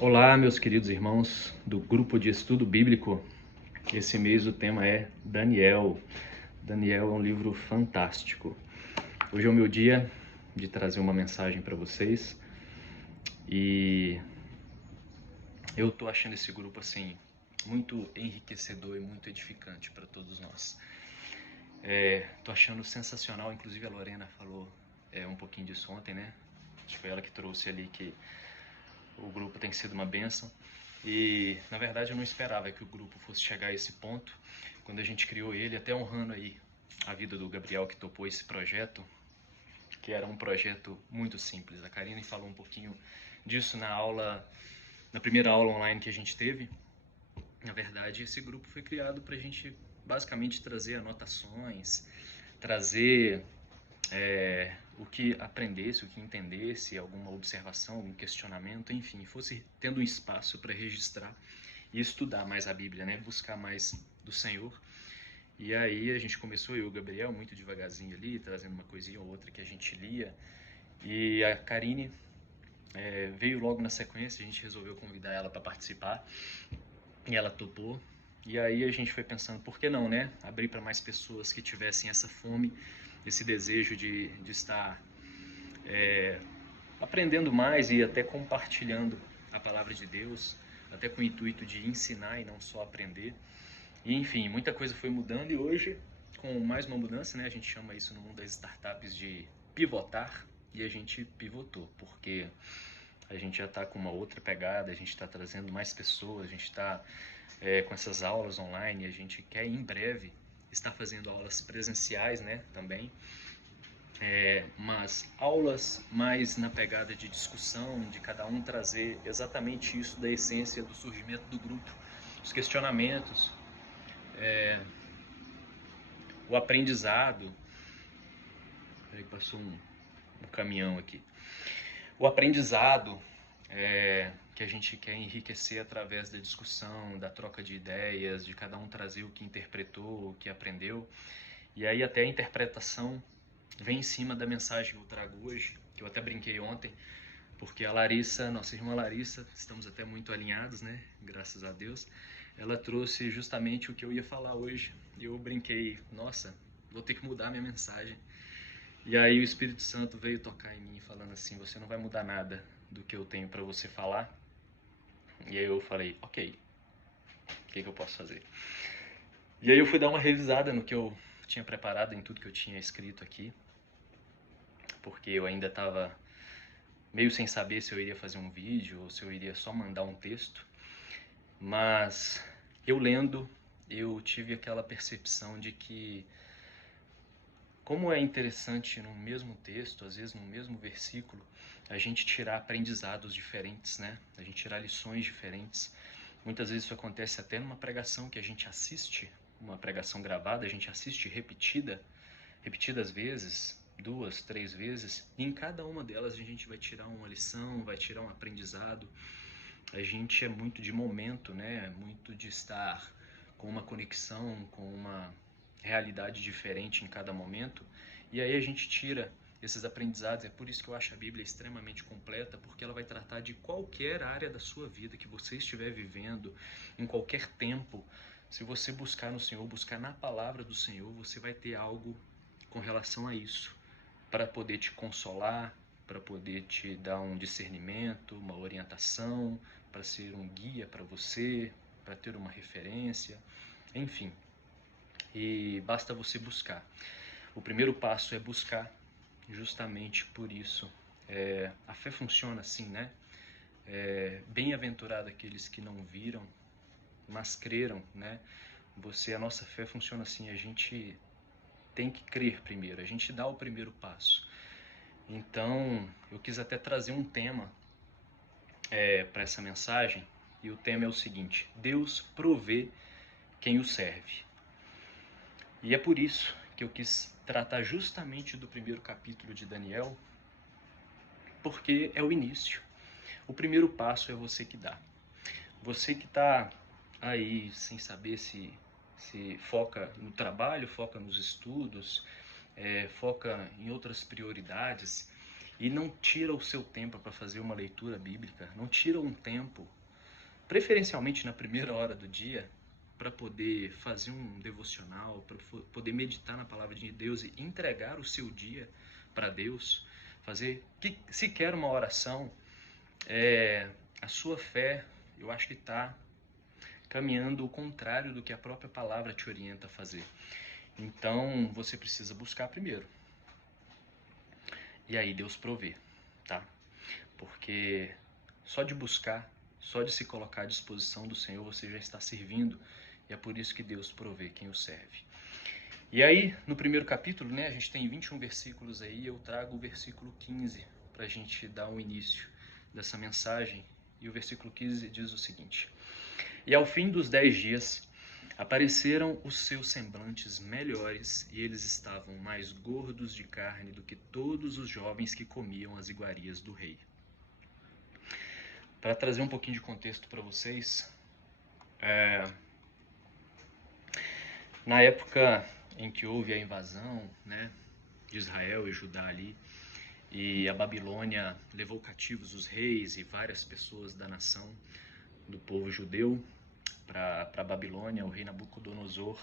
Olá, meus queridos irmãos do grupo de estudo bíblico. Esse mês o tema é Daniel. Daniel é um livro fantástico. Hoje é o meu dia de trazer uma mensagem para vocês e eu tô achando esse grupo assim muito enriquecedor e muito edificante para todos nós. Tô achando sensacional, inclusive a Lorena falou um pouquinho disso ontem, né? Acho que foi ela que trouxe ali que o grupo tem sido uma bênção. E, na verdade, eu não esperava que o grupo fosse chegar a esse ponto. Quando a gente criou ele, até honrando aí a vida do Gabriel que topou esse projeto, que era um projeto muito simples. A Karine falou um pouquinho disso na primeira aula online que a gente teve. Na verdade, esse grupo foi criado para a gente basicamente trazer anotações, trazer o que aprendesse, o que entendesse, alguma observação, algum questionamento, enfim, fosse tendo um espaço para registrar e estudar mais a Bíblia, né? Buscar mais do Senhor. E aí a gente começou, eu e o Gabriel, muito devagarzinho ali, trazendo uma coisinha ou outra que a gente lia. E a Karine veio logo na sequência, a gente resolveu convidar ela para participar. E ela topou. E aí a gente foi pensando, por que não, né? Abrir para mais pessoas que tivessem essa fome, esse desejo de estar aprendendo mais e até compartilhando a palavra de Deus, até com o intuito de ensinar e não só aprender. E enfim, muita coisa foi mudando e hoje, com mais uma mudança, né? A gente chama isso no mundo das startups de pivotar, e a gente pivotou, porque a gente já está com uma outra pegada, a gente está trazendo mais pessoas, a gente está com essas aulas online, a gente quer em breve estar fazendo aulas presenciais, né, também, mas aulas mais na pegada de discussão, de cada um trazer exatamente isso da essência do surgimento do grupo, os questionamentos, o aprendizado. Peraí, passou um caminhão aqui. O aprendizado que a gente quer enriquecer através da discussão, da troca de ideias, de cada um trazer o que interpretou, o que aprendeu. E aí até a interpretação vem em cima da mensagem que eu trago hoje, que eu até brinquei ontem, porque a Larissa, nossa irmã Larissa, estamos até muito alinhados, né? Graças a Deus. Ela trouxe justamente o que eu ia falar hoje. E eu brinquei, nossa, vou ter que mudar minha mensagem. E aí o Espírito Santo veio tocar em mim falando assim, você não vai mudar nada do que eu tenho para você falar. E aí eu falei, ok, o que eu posso fazer? E aí eu fui dar uma revisada no que eu tinha preparado, em tudo que eu tinha escrito aqui, porque eu ainda estava meio sem saber se eu iria fazer um vídeo ou se eu iria só mandar um texto. Mas eu lendo, eu tive aquela percepção de que como é interessante no mesmo texto, às vezes no mesmo versículo, a gente tirar aprendizados diferentes, né? A gente tirar lições diferentes. Muitas vezes isso acontece até numa pregação que a gente assiste, uma pregação gravada, a gente assiste repetidas vezes, 2, 3 vezes, e em cada uma delas a gente vai tirar uma lição, vai tirar um aprendizado. A gente é muito de momento, né? Muito de estar com uma conexão, com uma realidade diferente em cada momento, e aí a gente tira esses aprendizados. É por isso que eu acho a Bíblia extremamente completa, porque ela vai tratar de qualquer área da sua vida que você estiver vivendo, em qualquer tempo. Se você buscar no Senhor, buscar na palavra do Senhor, você vai ter algo com relação a isso, para poder te consolar, para poder te dar um discernimento, uma orientação, para ser um guia para você, para ter uma referência, enfim. E basta você buscar. O primeiro passo é buscar, justamente por isso. A fé funciona assim, né? Bem-aventurado aqueles que não viram, mas creram, né? A nossa fé funciona assim, a gente tem que crer primeiro, a gente dá o primeiro passo. Então, eu quis até trazer um tema para essa mensagem, e o tema é o seguinte: Deus provê quem o serve. E é por isso que eu quis tratar justamente do primeiro capítulo de Daniel, porque é o início. O primeiro passo é você que dá. Você que está aí sem saber se foca no trabalho, foca nos estudos, foca em outras prioridades, e não tira o seu tempo para fazer uma leitura bíblica, não tira um tempo, preferencialmente na primeira hora do dia, para poder fazer um devocional, para poder meditar na palavra de Deus e entregar o seu dia para Deus, fazer sequer uma oração, a sua fé, eu acho que está caminhando o contrário do que a própria palavra te orienta a fazer. Então, você precisa buscar primeiro. E aí Deus provê, tá? Porque só de buscar, só de se colocar à disposição do Senhor, você já está servindo. E é por isso que Deus provê quem o serve. E aí, no primeiro capítulo, né, a gente tem 21 versículos aí, eu trago o versículo 15 para a gente dar um início dessa mensagem. E o versículo 15 diz o seguinte: E ao fim dos 10 dias, apareceram os seus semblantes melhores, e eles estavam mais gordos de carne do que todos os jovens que comiam as iguarias do rei. Para trazer um pouquinho de contexto para vocês, na época em que houve a invasão, né, de Israel e Judá ali, e a Babilônia levou cativos os reis e várias pessoas da nação, do povo judeu, para a Babilônia. O rei Nabucodonosor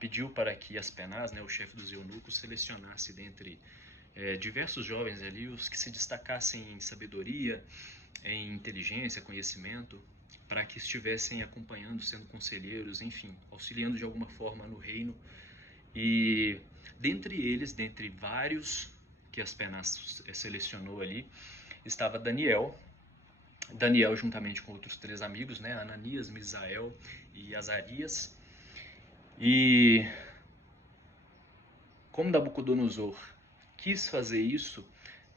pediu para que Aspenaz, né, o chefe dos eunucos, selecionasse dentre diversos jovens ali os que se destacassem em sabedoria, em inteligência, conhecimento, para que estivessem acompanhando, sendo conselheiros, enfim, auxiliando de alguma forma no reino. E dentre eles, dentre vários que Aspenaz selecionou ali, estava Daniel. Daniel juntamente com outros 3 amigos, né, Ananias, Misael e Azarias. E como Nabucodonosor quis fazer isso,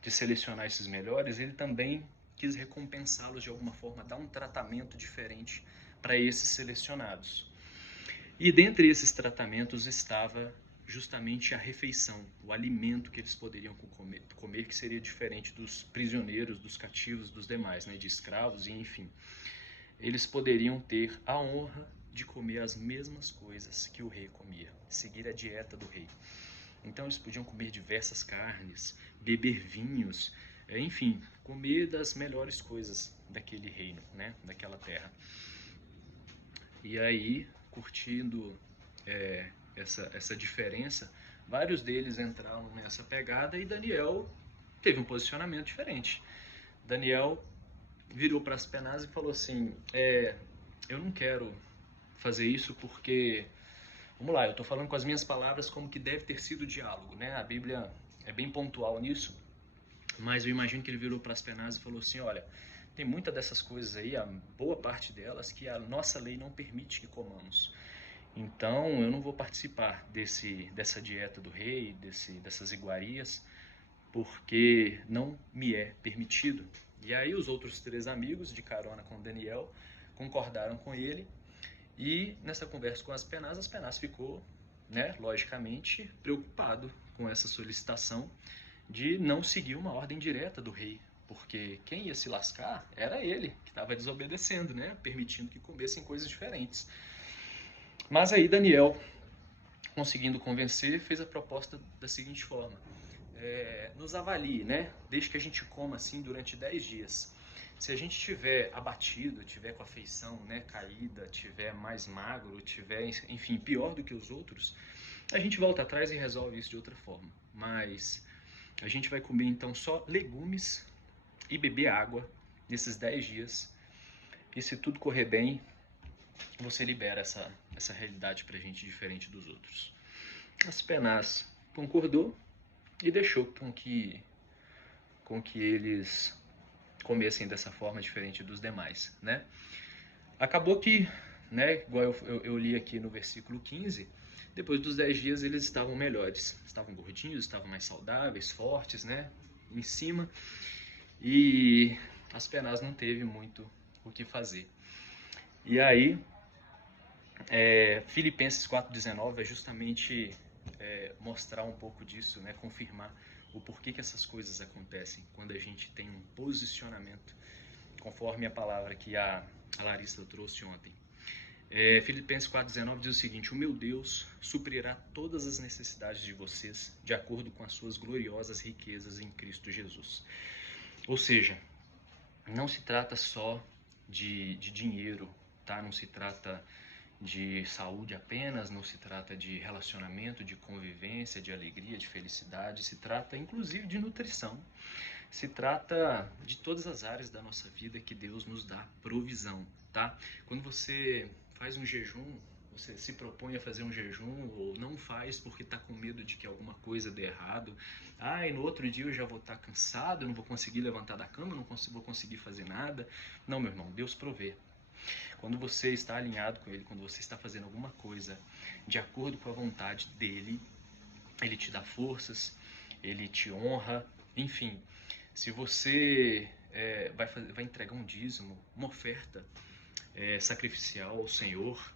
de selecionar esses melhores, ele também quis recompensá-los de alguma forma, dar um tratamento diferente para esses selecionados. E dentre esses tratamentos estava justamente a refeição, o alimento que eles poderiam comer, que seria diferente dos prisioneiros, dos cativos, dos demais, né, de escravos e enfim. Eles poderiam ter a honra de comer as mesmas coisas que o rei comia, seguir a dieta do rei. Então eles podiam comer diversas carnes, beber vinhos, enfim, comer das melhores coisas daquele reino, né, daquela terra. E aí, curtindo essa diferença, vários deles entraram nessa pegada e Daniel teve um posicionamento diferente. Daniel virou para Aspenaz e falou assim: eu não quero fazer isso porque, vamos lá, eu estou falando com as minhas palavras como que deve ter sido o diálogo, né? A Bíblia é bem pontual nisso, mas eu imagino que ele virou para Aspenaz e falou assim: olha, tem muitas dessas coisas aí, a boa parte delas, que a nossa lei não permite que comamos. Então eu não vou participar dessa dieta do rei, dessas iguarias, porque não me é permitido. E aí os outros 3 amigos, de carona com Daniel, concordaram com ele. E nessa conversa com Aspenaz ficou, né, logicamente, preocupado com essa solicitação de não seguir uma ordem direta do rei, porque quem ia se lascar era ele, que estava desobedecendo, né, permitindo que comessem coisas diferentes. Mas aí Daniel, conseguindo convencer, fez a proposta da seguinte forma: nos avalie, né? Desde que a gente coma assim durante 10 dias. Se a gente estiver abatido, tiver com a feição, né, caída, tiver mais magro, tiver, enfim, pior do que os outros, a gente volta atrás e resolve isso de outra forma. Mas a gente vai comer então só legumes e beber água nesses 10 dias. E se tudo correr bem, você libera essa realidade pra gente diferente dos outros. Aspenaz concordou e deixou com que eles comessem dessa forma diferente dos demais, né? Acabou que, né, igual eu li aqui no versículo 15, depois dos 10 dias eles estavam melhores, estavam gordinhos, estavam mais saudáveis, fortes, né, em cima, e Aspenaz não teve muito o que fazer. E aí, Filipenses 4,19 é justamente mostrar um pouco disso, né, confirmar o porquê que essas coisas acontecem quando a gente tem um posicionamento, conforme a palavra que a Larissa trouxe ontem. Filipenses 4,19 diz o seguinte: o meu Deus suprirá todas as necessidades de vocês de acordo com as suas gloriosas riquezas em Cristo Jesus. Ou seja, não se trata só de dinheiro, tá? Não se trata de saúde apenas, não se trata de relacionamento, de convivência, de alegria, de felicidade, se trata inclusive de nutrição, se trata de todas as áreas da nossa vida que Deus nos dá provisão, tá? Quando você faz um jejum, você se propõe a fazer um jejum ou não faz porque está com medo de que alguma coisa dê errado. E no outro dia eu já vou estar cansado, eu não vou conseguir levantar da cama, eu não vou conseguir fazer nada. Não, meu irmão, Deus provê. Quando você está alinhado com Ele, quando você está fazendo alguma coisa de acordo com a vontade dEle, Ele te dá forças, Ele te honra, enfim. Se você vai entregar um dízimo, uma oferta sacrificial ao Senhor,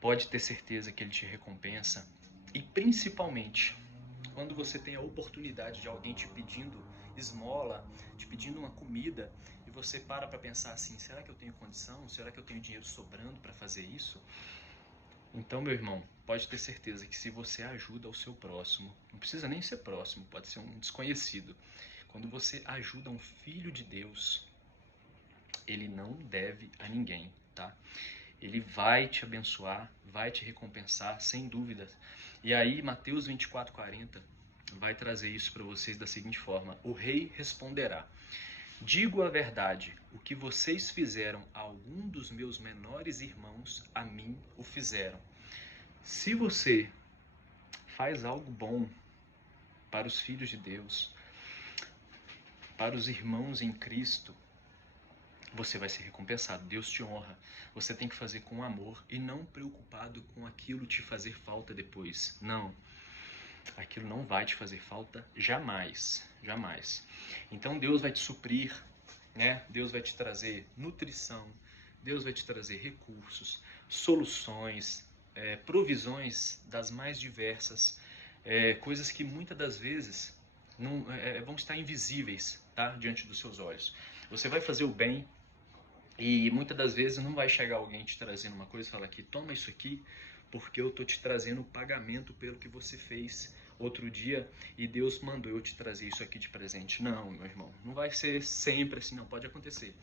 pode ter certeza que Ele te recompensa. E principalmente, quando você tem a oportunidade de alguém te pedindo esmola, te pedindo uma comida, e você para pensar assim, será que eu tenho condição? Será que eu tenho dinheiro sobrando para fazer isso? Então, meu irmão, pode ter certeza que se você ajuda o seu próximo, não precisa nem ser próximo, pode ser um desconhecido. Quando você ajuda um filho de Deus, ele não deve a ninguém, tá? Ele vai te abençoar, vai te recompensar, sem dúvidas. E aí, Mateus 24:40 vai trazer isso para vocês da seguinte forma: o rei responderá: digo a verdade, o que vocês fizeram a algum dos meus menores irmãos, a mim o fizeram. Se você faz algo bom para os filhos de Deus, para os irmãos em Cristo, você vai ser recompensado. Deus te honra. Você tem que fazer com amor e não preocupado com aquilo te fazer falta depois. Não. Aquilo não vai te fazer falta jamais. Jamais. Então Deus vai te suprir, né? Deus vai te trazer nutrição. Deus vai te trazer recursos, soluções, provisões das mais diversas, coisas que muitas das vezes não, vão estar invisíveis, tá? Diante dos seus olhos. Você vai fazer o bem, e muitas das vezes não vai chegar alguém te trazendo uma coisa e falar aqui, toma isso aqui, porque eu tô te trazendo o pagamento pelo que você fez outro dia e Deus mandou eu te trazer isso aqui de presente. Não, meu irmão, não vai ser sempre assim, não, pode acontecer.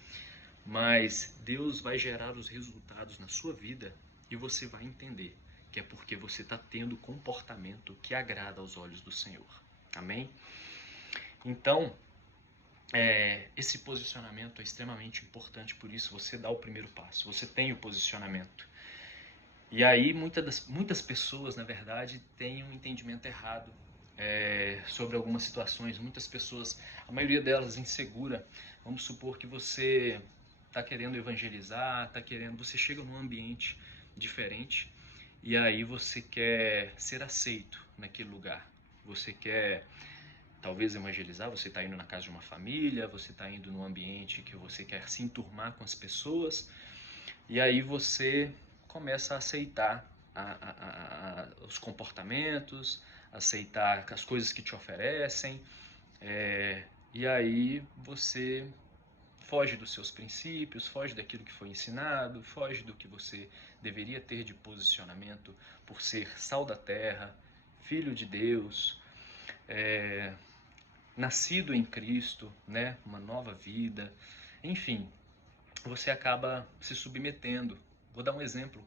Mas Deus vai gerar os resultados na sua vida e você vai entender que é porque você está tendo comportamento que agrada aos olhos do Senhor. Amém? Então, esse posicionamento é extremamente importante, por isso você dá o primeiro passo, você tem o posicionamento. E aí muitas pessoas, na verdade, têm um entendimento errado sobre algumas situações. Muitas pessoas, a maioria delas insegura. Vamos supor que você está querendo evangelizar, você chega num ambiente diferente e aí você quer ser aceito naquele lugar. Você quer talvez evangelizar, você está indo na casa de uma família, você está indo num ambiente que você quer se enturmar com as pessoas, e aí você começa a aceitar os comportamentos, aceitar as coisas que te oferecem, e aí você foge dos seus princípios, foge daquilo que foi ensinado, foge do que você deveria ter de posicionamento por ser sal da terra, filho de Deus, nascido em Cristo, né? Uma nova vida, enfim, você acaba se submetendo. Vou dar um exemplo.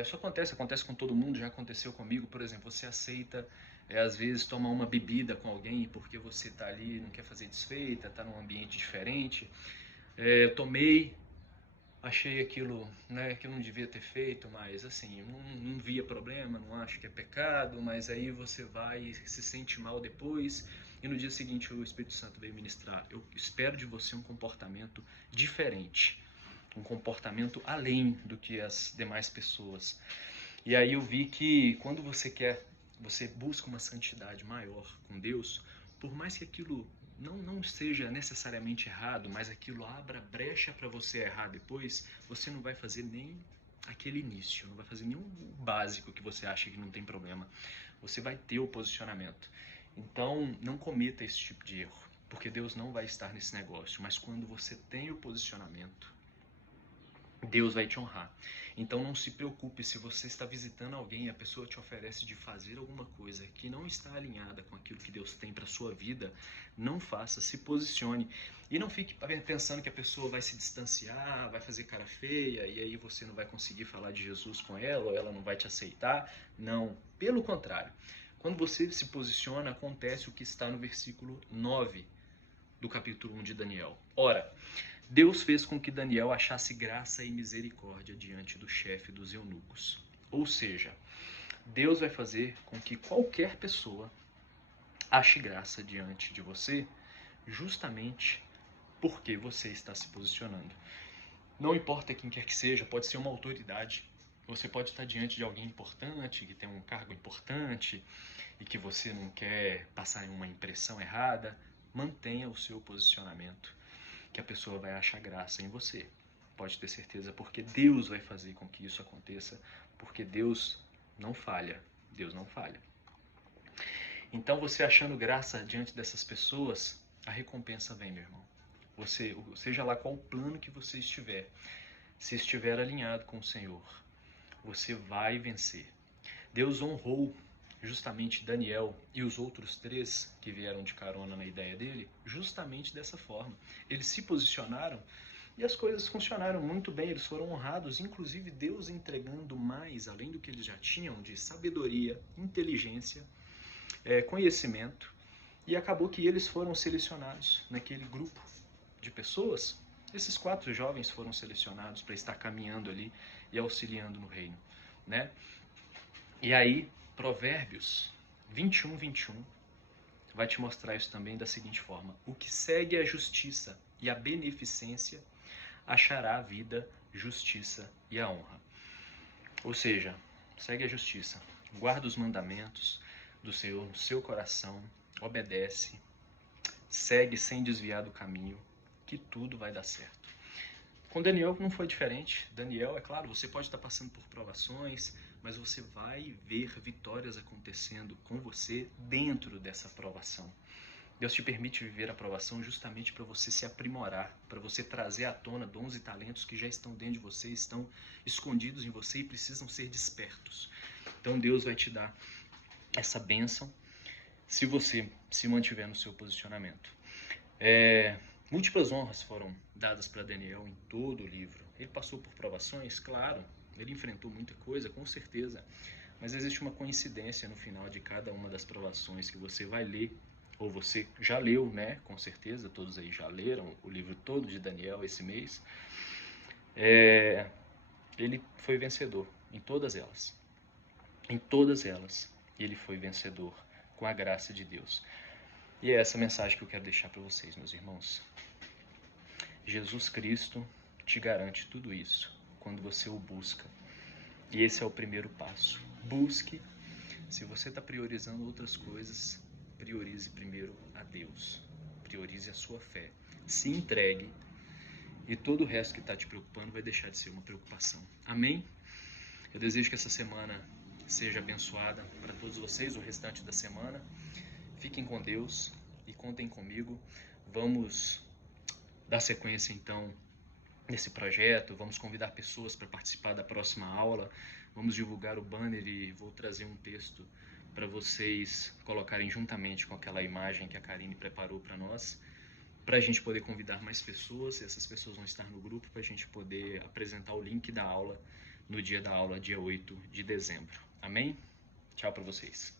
Isso acontece com todo mundo, já aconteceu comigo. Por exemplo, você aceita, às vezes, tomar uma bebida com alguém porque você está ali, não quer fazer desfeita, está num ambiente diferente. Eu tomei, achei aquilo, né, que eu não devia ter feito, mas assim, não via problema, não acho que é pecado, mas aí você vai e se sente mal depois, e no dia seguinte o Espírito Santo veio ministrar. Eu espero de você um comportamento diferente, um comportamento além do que as demais pessoas. E aí eu vi que quando você busca uma santidade maior com Deus, por mais que aquilo não seja necessariamente errado, mas aquilo abra brecha para você errar depois, você não vai fazer nem aquele início, não vai fazer nenhum básico que você acha que não tem problema. Você vai ter o posicionamento. Então, não cometa esse tipo de erro, porque Deus não vai estar nesse negócio. Mas quando você tem o posicionamento, Deus vai te honrar. Então não se preocupe se você está visitando alguém e a pessoa te oferece de fazer alguma coisa que não está alinhada com aquilo que Deus tem para sua vida, não faça, se posicione e não fique pensando que a pessoa vai se distanciar, vai fazer cara feia e aí você não vai conseguir falar de Jesus com ela ou ela não vai te aceitar. Não, pelo contrário. Quando você se posiciona, acontece o que está no versículo 9 do capítulo 1 de Daniel. Ora, Deus fez com que Daniel achasse graça e misericórdia diante do chefe dos eunucos. Ou seja, Deus vai fazer com que qualquer pessoa ache graça diante de você, justamente porque você está se posicionando. Não importa quem quer que seja, pode ser uma autoridade. Você pode estar diante de alguém importante, que tem um cargo importante e que você não quer passar uma impressão errada. Mantenha o seu posicionamento, que a pessoa vai achar graça em você. Pode ter certeza, porque Deus vai fazer com que isso aconteça, porque Deus não falha. Deus não falha. Então, você achando graça diante dessas pessoas, a recompensa vem, meu irmão. Você, seja lá qual plano que você estiver, se estiver alinhado com o Senhor, você vai vencer. Deus honrou justamente Daniel e os outros 3 que vieram de carona na ideia dele, justamente dessa forma. Eles se posicionaram e as coisas funcionaram muito bem, eles foram honrados, inclusive Deus entregando mais, além do que eles já tinham, de sabedoria, inteligência, conhecimento, e acabou que eles foram selecionados naquele grupo de pessoas. Esses 4 jovens foram selecionados para estar caminhando ali e auxiliando no reino, né? E aí, Provérbios 21 vai te mostrar isso também da seguinte forma: o que segue a justiça e a beneficência achará a vida, justiça e a honra. Ou seja, segue a justiça, guarda os mandamentos do Senhor no seu coração, obedece, segue sem desviar do caminho, que tudo vai dar certo. Com Daniel não foi diferente. Daniel, é claro, você pode estar passando por provações, mas você vai ver vitórias acontecendo com você dentro dessa provação. Deus te permite viver a provação justamente para você se aprimorar, para você trazer à tona dons e talentos que já estão dentro de você, estão escondidos em você e precisam ser despertos. Então Deus vai te dar essa bênção se você se mantiver no seu posicionamento. Múltiplas honras foram dadas para Daniel em todo o livro. Ele passou por provações, claro, ele enfrentou muita coisa, com certeza, mas existe uma coincidência no final de cada uma das provações que você vai ler, ou você já leu, né? Com certeza, todos aí já leram o livro todo de Daniel esse mês. Ele foi vencedor em todas elas. Em todas elas, ele foi vencedor com a graça de Deus. E é essa mensagem que eu quero deixar para vocês, meus irmãos. Jesus Cristo te garante tudo isso quando você o busca. E esse é o primeiro passo. Busque. Se você está priorizando outras coisas, priorize primeiro a Deus. Priorize a sua fé. Se entregue e todo o resto que está te preocupando vai deixar de ser uma preocupação. Amém? Eu desejo que essa semana seja abençoada para todos vocês, o restante da semana. Fiquem com Deus e contem comigo. Vamos dar sequência então nesse projeto, vamos convidar pessoas para participar da próxima aula, vamos divulgar o banner e vou trazer um texto para vocês colocarem juntamente com aquela imagem que a Karine preparou para nós, para a gente poder convidar mais pessoas, e essas pessoas vão estar no grupo para a gente poder apresentar o link da aula no dia da aula, dia 8 de dezembro. Amém? Tchau para vocês.